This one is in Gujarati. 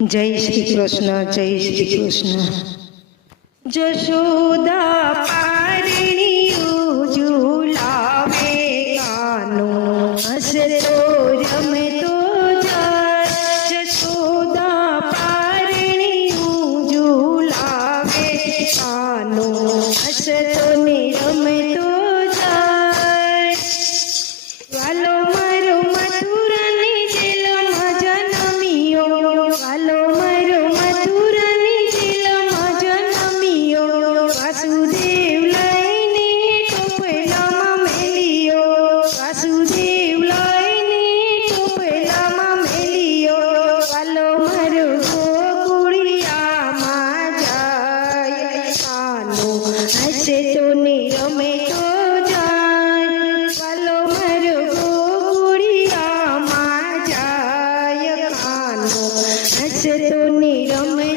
જય શ્રી કૃષ્ણ, જય શ્રી કૃષ્ણ. જશોદા પારણીઓ ઝુલાવે કાનો હસતો રમતો જાય. જશોદા પારણીઓ ઝુલાવે કાનો હસતો ને રમતો જાય. વાલો મારો મથુરાની જેલમાં જન્મ્યો, વાલો મારો મથુરાની જેલમાં જન્મ્યો. વાસુદેવ લઈને ટોપલામાં મેલ્યો, વાસુદેવ લઈને ટોપલામાં મેલ્યો. વાલો મારો ગોકુળિયામાં જાય, કાનો હસે તો ને રમે તો જાય. વાલો મારો ગોકુળિયામાં જાય, કાનો હસે તો ને રમે